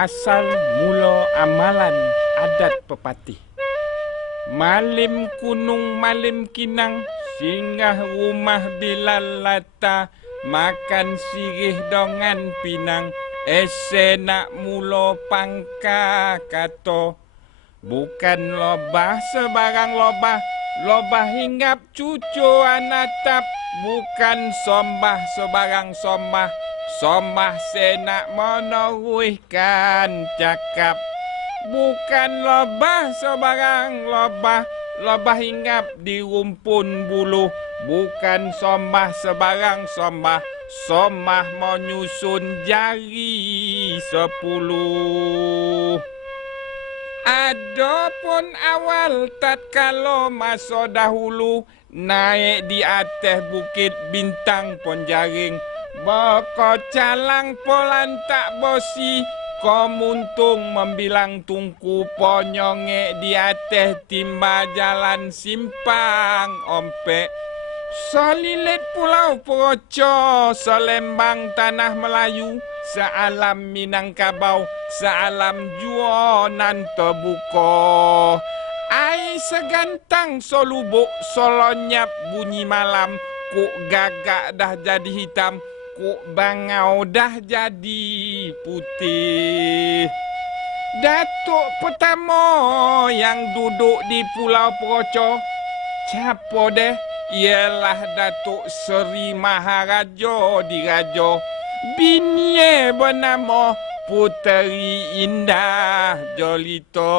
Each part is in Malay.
asal mula amalan adat pepatih. Malim kunung malim kinang singgah rumah bilal lata makan sirih dongan pinang. Ese nak mulo pangka kato. Bukan lobah sebarang lobah lobah hinggap cucu anatap bukan sombah sebarang sombah sombah senak menaruhkan cakap bukan lobah sebarang lobah lobah hinggap di rumpun bulu. Bukan sombah sebarang sombah sombah menyusun jari sepuluh. Adapun awal tatkala masa dahulu naik di atas bukit bintang pon Baka calang polan tak bosi. Komuntung membilang tungku ponyonge di atas timba jalan simpang ompek. Solilit pulau Proco, selembang tanah Melayu, sealam Minangkabau, sealam juanan terbuka. Ai segantang solubuk, solonyap bunyi malam, kuk gagak dah jadi hitam, kuk bangau dah jadi putih. Datuk pertama yang duduk di Pulau Proco, siapa deh? Ialah Datuk Seri Maharaja Diraja. Binie bernama Puteri Indah Jolito.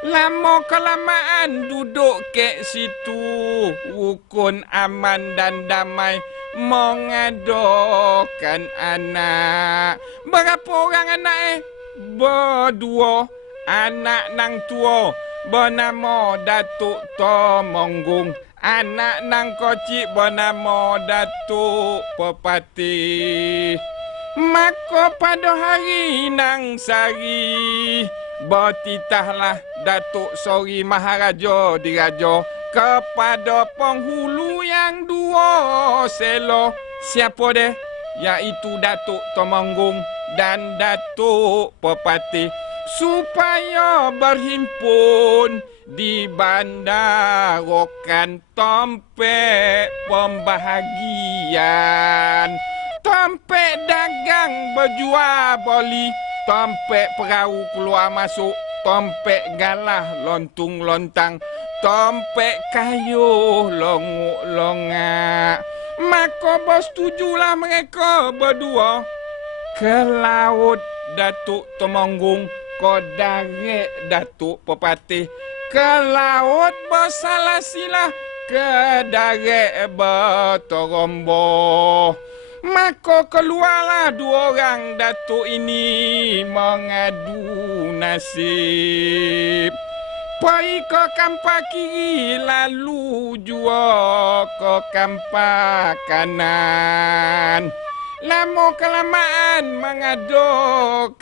Lama kelamaan duduk ke situ Rukun aman dan damai Mengadokan anak Berapa orang anak eh? Berdua Anak nang tua bernama Datuk Tomonggung. Anak nang kocik bernama Datuk Pepati. Maka pada hari nang sari, bertitahlah Datuk Sori Maharaja diraja kepada penghulu yang dua selo. Siapa dia? Iaitu Datuk Tomonggung dan Datuk Pepati supaya berhimpun di bandarakan tompek pembahagian. Tompek dagang berjual beli, tompek perahu keluar masuk, tompek galah lontung lontang, tompek kayu longuk longak. Maka bersetujulah mereka berdua ke laut Datuk Temanggung Kodarek Datuk Pepatih ke laut bersalah silah ke darek bertorombo. Maka keluarlah dua orang Datuk ini mengadu nasib. Pai ke kampak kiri lalu jua ke kampak kanan. Lama kelamaan mengadokan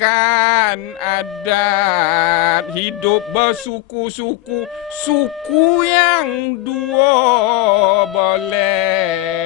adat hidup bersuku-suku suku yang dua boleh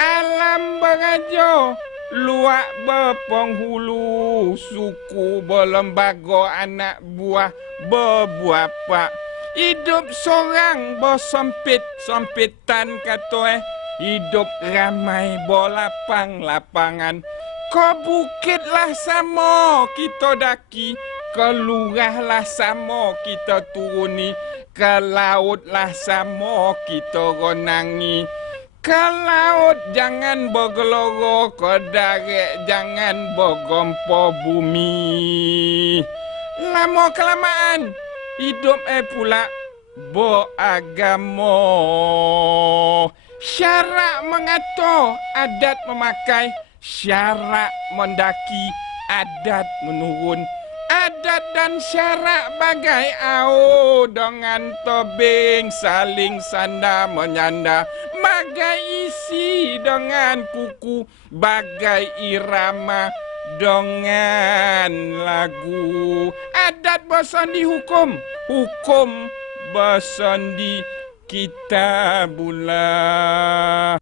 alam berajo luak berpenghulu suku berlembaga anak buah berbuah pak. Hidup seorang bersempit sempitan kata eh. Hidup ramai bolapang lapangan Kau bukitlah sama kita daki Ke lurahlah sama kita turuni Ke lautlah sama kita ronangi Ke laut jangan bergeloro Ke darat jangan bergompo bumi. Lama kelamaan Hidup eh pula beragama. Syarak mengatur adat memakai. Syarak mendaki adat menurun Adat dan syarak bagai au Dengan tobing saling sanda menyanda. Bagai isi dengan kuku Bagai irama dengan lagu. Adat bosan dihukum Hukum bosan di kita bulan